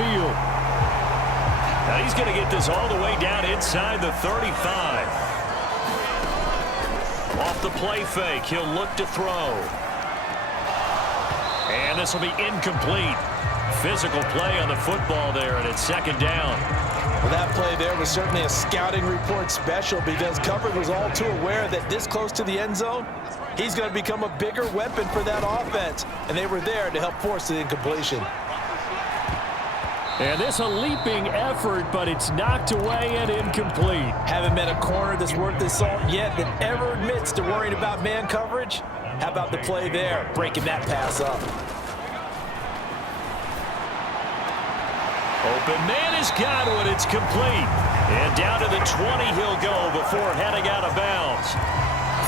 midfield. Now he's going to get this all the way down inside the 35. Off the play fake, he'll look to throw. And this will be incomplete. Physical play on the football there, and it's second down. Well, that play there was certainly a scouting report special because coverage was all too aware that this close to the end zone, he's going to become a bigger weapon for that offense, and they were there to help force the incompletion. And this a leaping effort, but it's knocked away and incomplete. Haven't met a corner that's worth the salt yet that ever admits to worrying about man coverage. How about the play there, breaking that pass up? Open man is Godwin. It's complete. And down to the 20 he'll go before heading out of bounds.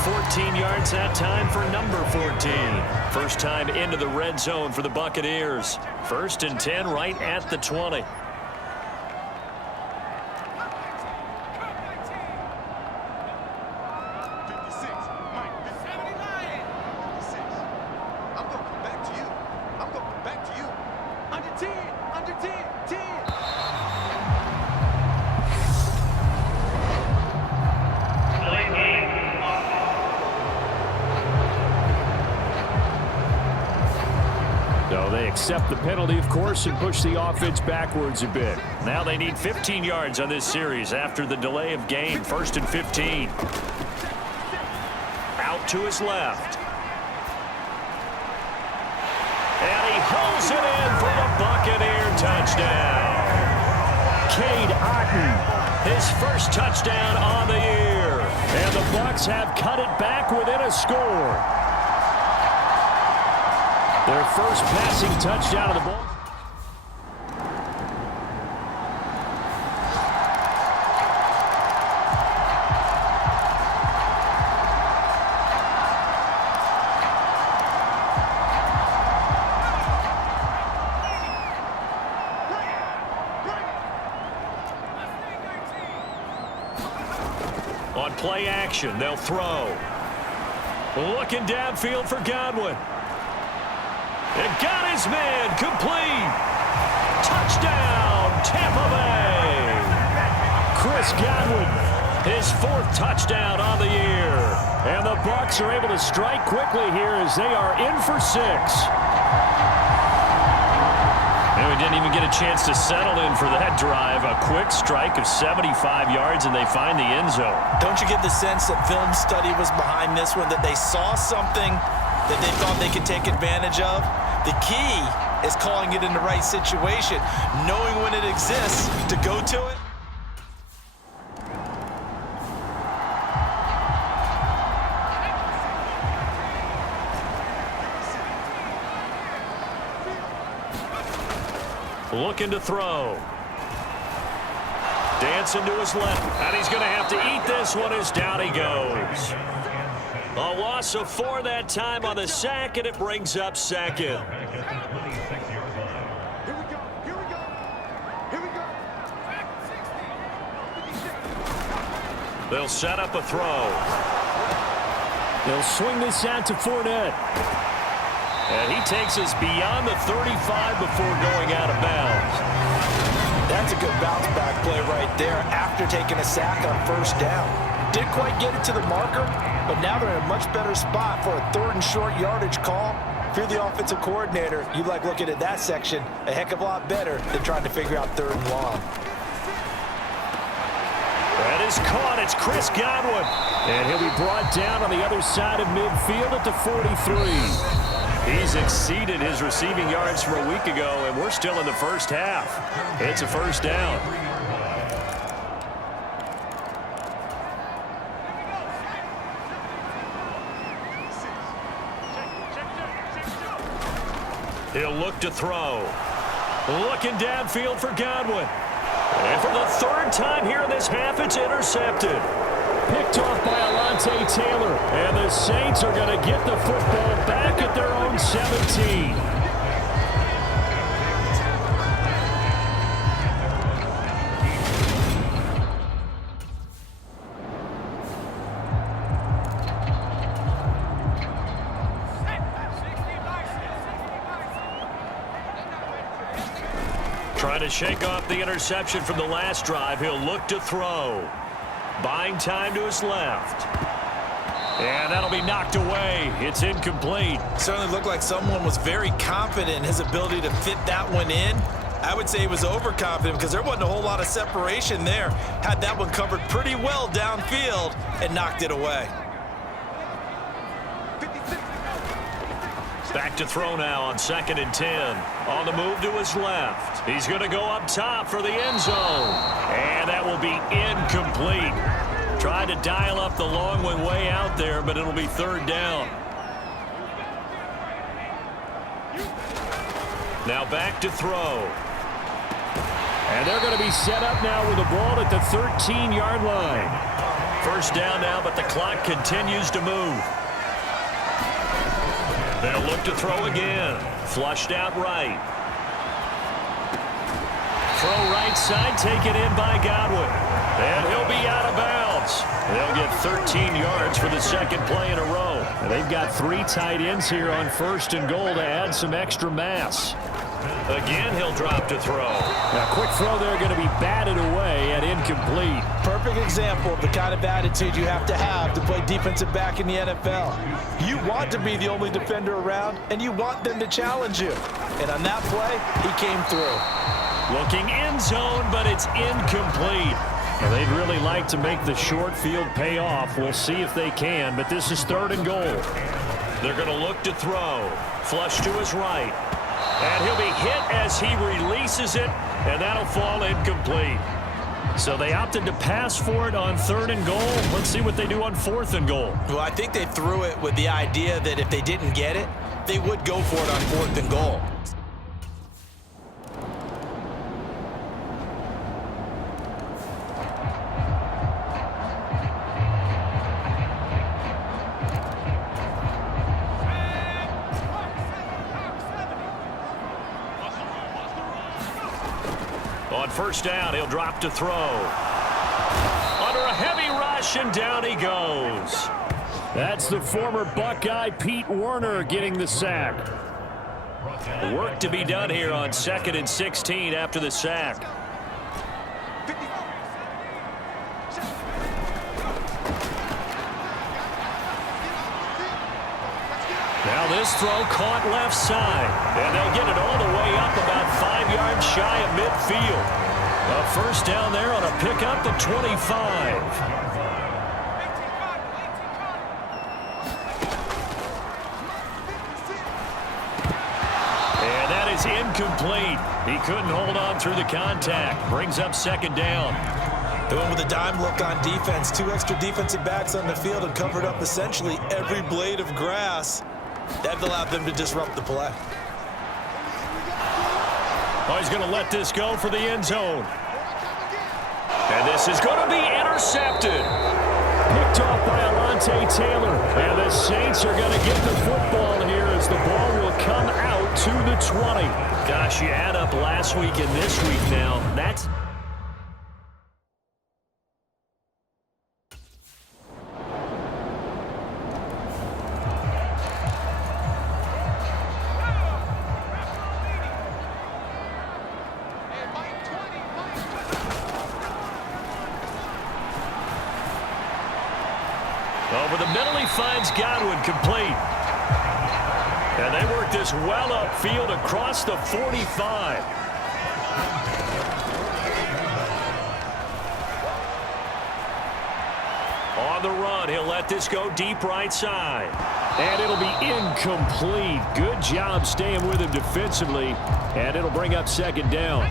14 yards that time for number 14. First time into the red zone for the Buccaneers. 1st and 10 right at the 20. So they accept the penalty, of course, and push the offense backwards a bit. Now they need 15 yards on this series after the delay of game. 1st and 15. Out to his left. And he holds it in for the Buccaneer touchdown. Cade Otton, his first touchdown on the year. And the Bucs have cut it back within a score. Their first passing touchdown of the ball. On play action, they'll throw. Looking downfield for Godwin. It got his man, complete. Touchdown, Tampa Bay. Chris Godwin, his 4th touchdown on the year. And the Bucs are able to strike quickly here as they are in for 6. And we didn't even get a chance to settle in for that drive. A quick strike of 75 yards, and they find the end zone. Don't you get the sense that film study was behind this one, that they saw something that they thought they could take advantage of? The key is calling it in the right situation, knowing when it exists to go to it. Looking to throw. Dancing to his left. And he's going to have to eat this one as down he goes. A loss of 4 that time on the sack, and it brings up 2nd. Here we go. They'll set up a throw. They'll swing this out to Fournette. And he takes us beyond the 35 before going out of bounds. That's a good bounce back play right there after taking a sack on 1st down. Didn't quite get it to the marker, but now they're in a much better spot for a 3rd and short yardage call. If you're the offensive coordinator, you like looking at that section a heck of a lot better than trying to figure out 3rd and long. That is caught. It's Chris Godwin. And he'll be brought down on the other side of midfield at the 43. He's exceeded his receiving yards from a week ago, and we're still in the first half. It's a 1st down. He'll look to throw. Looking downfield for Godwin. And for the 3rd time here in this half, it's intercepted. Picked off by Alontae Taylor. And the Saints are going to get the football back at their own 17. Trying to shake off the interception from the last drive. He'll look to throw. Buying time to his left. And that'll be knocked away. It's incomplete. Certainly looked like someone was very confident in his ability to fit that one in. I would say he was overconfident because there wasn't a whole lot of separation there. Had that one covered pretty well downfield and knocked it away. Back to throw now on 2nd and 10. On the move to his left. He's going to go up top for the end zone. And that will be incomplete. Tried to dial up the long one way out there, but it'll be 3rd down. Now back to throw. And they're going to be set up now with the ball at the 13-yard line. 1st down now, but the clock continues to move. They'll look to throw again. Flushed out right. Throw right side, taken in by Godwin. And he'll be out of bounds. They'll get 13 yards for the 2nd play in a row. And they've got 3 tight ends here on 1st and goal to add some extra mass. Again, he'll drop to throw. Now, quick throw there, going to be batted away at incomplete. Perfect example of the kind of attitude you have to play defensive back in the NFL. You want to be the only defender around, and you want them to challenge you. And on that play, he came through. Looking end zone, but it's incomplete. Well, they'd really like to make the short field pay off. We'll see if they can, but this is 3rd and goal. They're going to look to throw. Flush to his right. And he'll be hit as he releases it, and that'll fall incomplete. So they opted to pass for it on 3rd and goal. Let's see what they do on 4th and goal. Well, I think they threw it with the idea that if they didn't get it, they would go for it on 4th and goal. On 1st down, he'll drop to throw. Under a heavy rush, and down he goes. That's the former Buckeye Pete Werner getting the sack. Work to be done here on 2nd and 16 after the sack. Now this throw caught left side. And they'll get it all the way up about 5 yards shy of midfield. A 1st down there on a pickup at 25. And that is incomplete. He couldn't hold on through the contact. Brings up 2nd down. They went with a dime look on defense. 2 extra defensive backs on the field and covered up essentially every blade of grass. That allowed them to disrupt the play. Oh, he's going to let this go for the end zone. And this is going to be intercepted. Picked off by Alontae Taylor. And the Saints are going to get the football here as the ball will come out to the 20. Gosh, you add up last week and this week now. That's... Over the middle, he finds Godwin complete. And they work this well upfield across the 45. On the run, he'll let this go deep right side. And it'll be incomplete. Good job staying with him defensively. And it'll bring up 2nd down.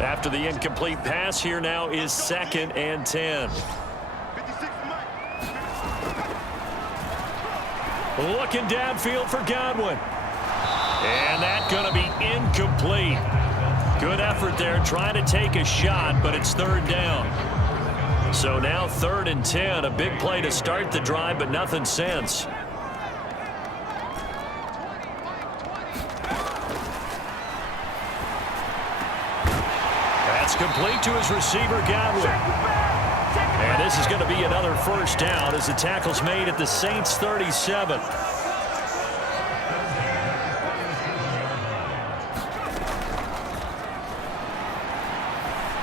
After the incomplete pass, here now is 2nd and 10. Looking downfield for Godwin. And that's going to be incomplete. Good effort there trying to take a shot, but it's 3rd down. So now 3rd and 10. A big play to start the drive, but nothing since. That's complete to his receiver, Godwin. And this is going to be another 1st down as the tackle's made at the Saints' 37.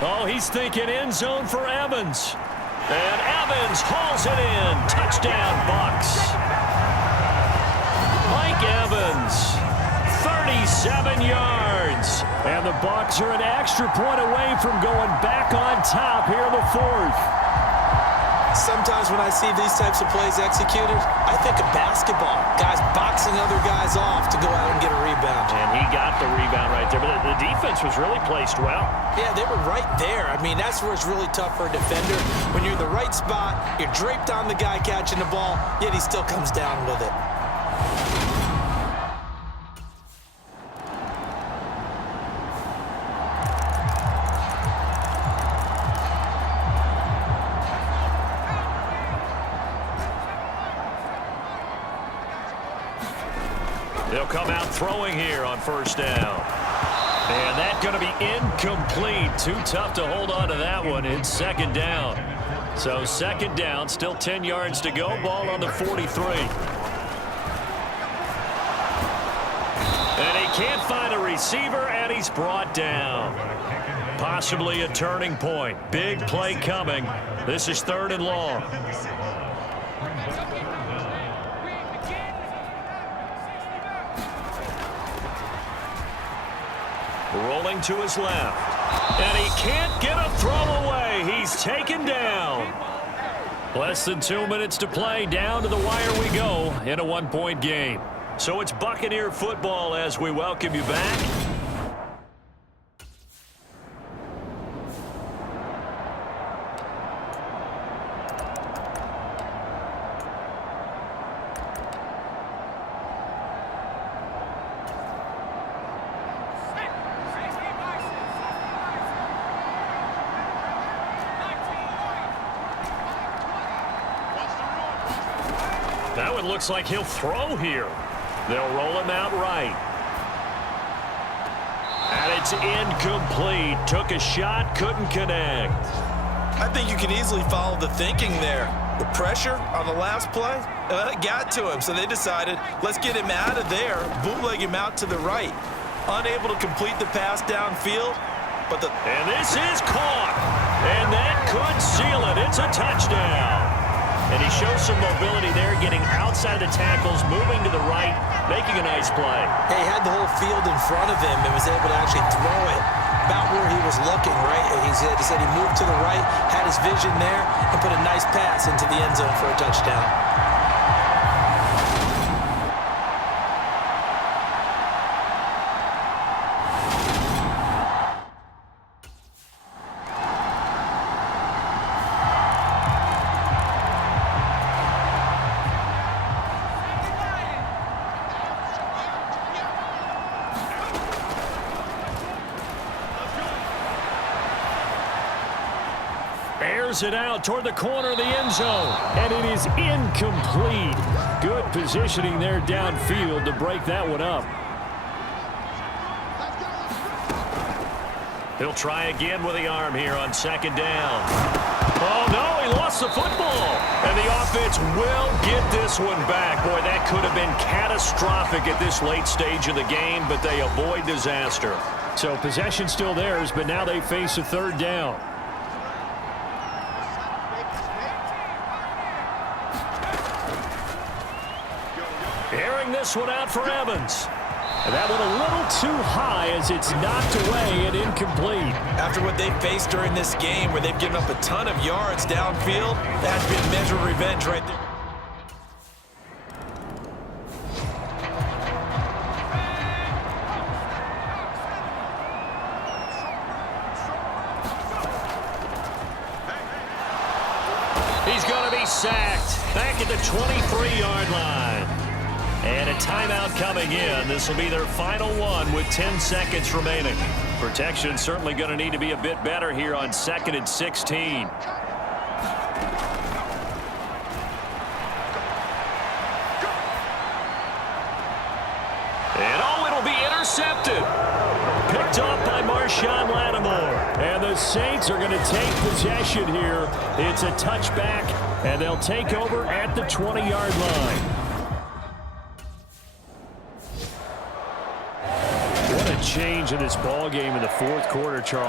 Oh, he's thinking end zone for Evans. And Evans hauls it in. Touchdown, Bucs. Mike Evans, 37 yards. And the Bucs are an extra point away from going back on top here in the fourth. Sometimes when I see these types of plays executed, I think of basketball. Guys boxing other guys off to go out and get a rebound. And he got the rebound right there. But the defense was really placed well. Yeah, they were right there. I mean, that's where it's really tough for a defender. When you're in the right spot, you're draped on the guy catching the ball, yet he still comes down with it. They'll come out throwing here on first down. And that's going to be incomplete. Too tough to hold on to that one. It's second down. So second down, still 10 yards to go. Ball on the 43. And he can't find a receiver, and he's brought down. Possibly a turning point. Big play coming. This is 3rd and long. Rolling to his left. And he can't get a throw away. He's taken down. Less than 2 minutes to play. Down to the wire we go in a 1-point game. So it's Buccaneer football as we welcome you back. That one looks like he'll throw here. They'll roll him out right. And it's incomplete. Took a shot, couldn't connect. I think you can easily follow the thinking there. The pressure on the last play, got to him, so they decided, let's get him out of there, bootleg him out to the right. Unable to complete the pass downfield, but And this is caught. And that could seal it. It's a touchdown. And he shows some mobility there, getting outside the tackles, moving to the right, making a nice play. He had the whole field in front of him and was able to actually throw it about where he was looking, right? He said he moved to the right, had his vision there, and put a nice pass into the end zone for a touchdown. Airs it out toward the corner of the end zone, and it is incomplete. Good positioning there downfield to break that one up. He'll try again with the arm here on second down. Oh, no, he lost the football. And the offense will get this one back. Boy, that could have been catastrophic at this late stage of the game, but they avoid disaster. So possession still theirs, but now they face a 3rd down. Airing this one out for Evans. And that one a little too high as it's knocked away and incomplete. After what they've faced during this game where they've given up a ton of yards downfield, that has been measured revenge right there. He's going to be sacked back at the 23-yard line. And a timeout coming in. This will be their final one with 10 seconds remaining. Protection certainly going to need to be a bit better here on 2nd and 16. And oh, it'll be intercepted. Picked off by Marshawn Lattimore. And the Saints are going to take possession here. It's a touchback, and they'll take over at the 20-yard line. What a change in this ball game in the 4th quarter, Charles.